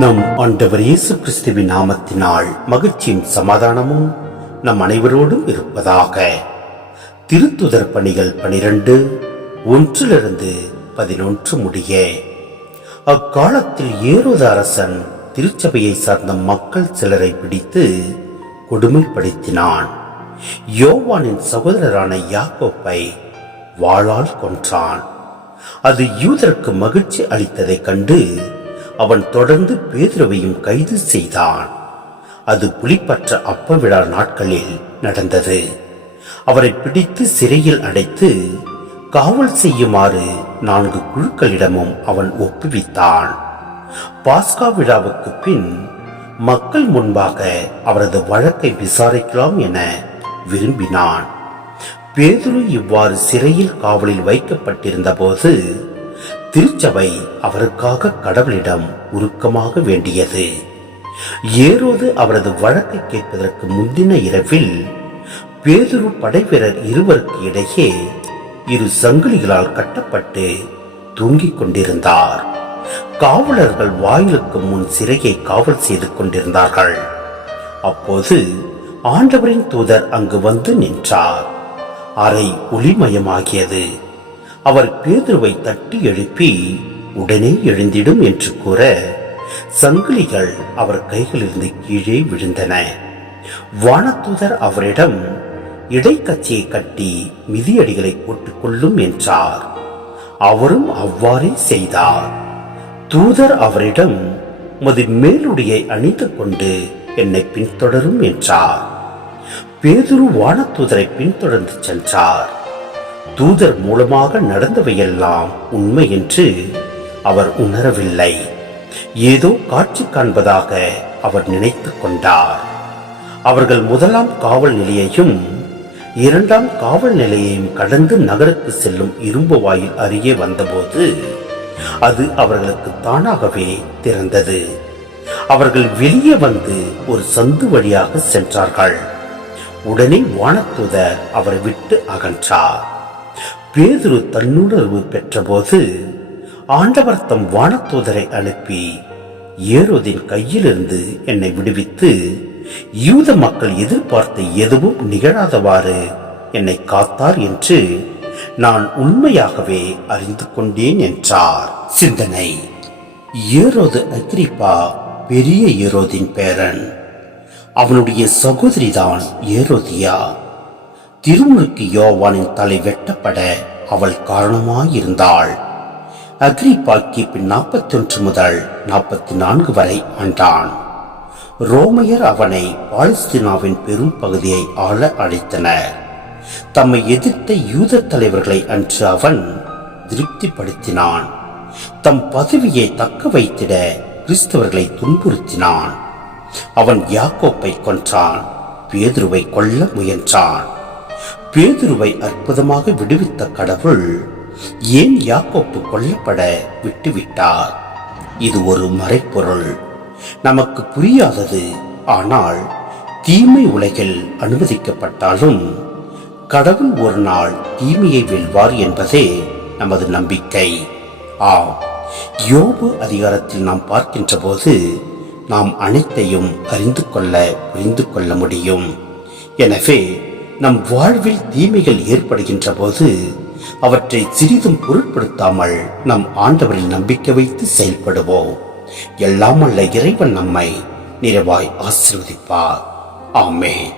நம் ஆண்டவர் இயேசு கிறிஸ்துவின் நாமத்தினால் மகிழ்ச்சியும் சமாதானமும் நம் அனைவரோடும் இருப்பதாக. திருத்துதர் பணிகள் 12:1-11 முடிய. அக்காலத்தில் ஏரோது அரசன் திருச்சபையை சார்ந்த மக்கள் சிலரை பிடித்து கொடுமைப்படுத்தினான். யோவானின் சகோதரரான யாக்கோப்பை வாளால் கொன்றான். அது யூதருக்கு மகிழ்ச்சி அளித்ததைக் கண்டு அவன் தொடர்ந்து பேதுருவையும் கைது செய்தான். அது புலிப்பற்ற அப்ப விழா நாட்களில் நடந்தது. அவரை பிடித்து சிறையில் அடைத்து காவல் செய்யுமாறு 4 குழுக்களிடமும் அவன் ஒப்புவித்தான். பாஸ்கா விழாவுக்கு பின் மக்கள் முன்பாக அவரது வழக்கை விசாரிக்கலாம் என விரும்பினான். பேதுரு இவ்வாறு சிறையில் காவலில் வைக்கப்பட்டிருந்த போது திருச்சபை அவருக்காக கடவுளிடம் உருக்கமாக வேண்டியது. ஏரோது அவரது வழக்கை கேட்பதற்கு முந்தின இரவில் பேதுரு படைவீரர் இருவருக்கு இடையே 2 சங்கிலிகளால் கட்டப்பட்டு தூங்கிக் கொண்டிருந்தார். காவலர்கள் வாயிலுக்கு முன் சிறையை காவல் செய்து கொண்டிருந்தார்கள். அப்போது ஆண்டவரின் தூதர் அங்கு வந்து நின்றார். அறை ஒளிமயமாகியது. அவர் பேதுருவை தட்டி எழுப்பி உடனே எழுந்திடும் என்று கூற சங்கிலிகள் அவர் கைகளிலிருந்து கீழே விழுந்தன. வானதூதர் அவரிடம் இடைக்கச்சியை கட்டி மிதியடிகளை போட்டுக் கொள்ளும் என்றார். அவரும் அவ்வாறே செய்தார். தூதர் அவரிடம் உமது மேலுடையை அணிந்து கொண்டு என்னை பின்தொடரும் என்றார். பேதுரு வானதூதரை பின்தொடர்ந்து சென்றார். தூதர் மூலமாக நடந்தவையெல்லாம் உண்மை என்று அவர் உணரவில்லை. ஏதோ காட்சி காண்பதாக அவர் நினைத்துக் கொண்டார். அவர்கள் 1ஆம் காவல் நிலையையும் 2ஆம் காவல் நிலையையும் கடந்து நகருக்கு செல்லும் இரும்பு வாயில் அருகே வந்தபோது அது அவர்களுக்கு தானாகவே திறந்தது. அவர்கள் வெளியே வந்து ஒரு சந்து வழியாக சென்றார்கள். உடனே வானதூதர் அவரை விட்டு அகன்றார். பேதுரு தன்னுணர்வு பெற்றபோது ஆண்டவர் தம் வானதூதரை அனுப்பி ஏரோதின் கையிலிருந்து என்னை விடுவித்து யூத மக்கள் எதிர்பார்த்த எதுவும் நிகழாதவாறு என்னை காத்தார் என்று நான் உண்மையாகவே அறிந்து கொண்டேன் என்றார். சிந்தனை. ஏரோது அகிரிப்பா பெரிய ஏரோதின் பேரன். அவனுடைய சகோதரிதான் ஏரோதியா. திருமுழுக்கு யோவானின் தலை வெட்டப்பட அவள் காரணமாயிருந்தாள். அகிரிப்பா கிபி 41 முதல் 44 வரை ஆண்டான். ரோமையர் அவனை பாலஸ்தீனாவின் பெரும் பகுதியை ஆள அழைத்தனர். தம்மை எதிர்த்த யூத தலைவர்களை அன்று அவன் திருப்திப்படுத்தினான். தம் பதவியை தக்க வைத்திட கிறிஸ்தவர்களை துன்புறுத்தினான். அவன் யாக்கோப்பை கொன்றான். பேதுருவை கொல்ல முயன்றான். பேதுருவை அற்புதமாக விடுவித்த கடவுள் ஏன் யாக்கோப்பு கொல்லப்பட விட்டுவிட்டார்? இது ஒரு மறைப்பொருள், நமக்கு புரியாதது. ஆனால் தீமை உலகில் அனுமதிக்கப்பட்டாலும் கடவுள் ஒரு நாள் தீமையை வெல்வார் என்பதே நமது நம்பிக்கை. யோபு அதிகாரத்தில் நாம் பார்க்கின்ற போது நாம் அனைத்தையும் அறிந்து கொள்ள புரிந்து கொள்ள முடியும். எனவே நம் வாழ்வில் தீமைகள் ஏற்படுகின்ற போது அவற்றை சிறிதும் பொருட்படுத்தாமல் நம் ஆண்டவரில் நம்பிக்கை வைத்து செயல்படுவோம். எல்லாம் வல்ல இறைவன் நம்மை நிறைவாய் ஆசீர்வதிப்பார். ஆமென்.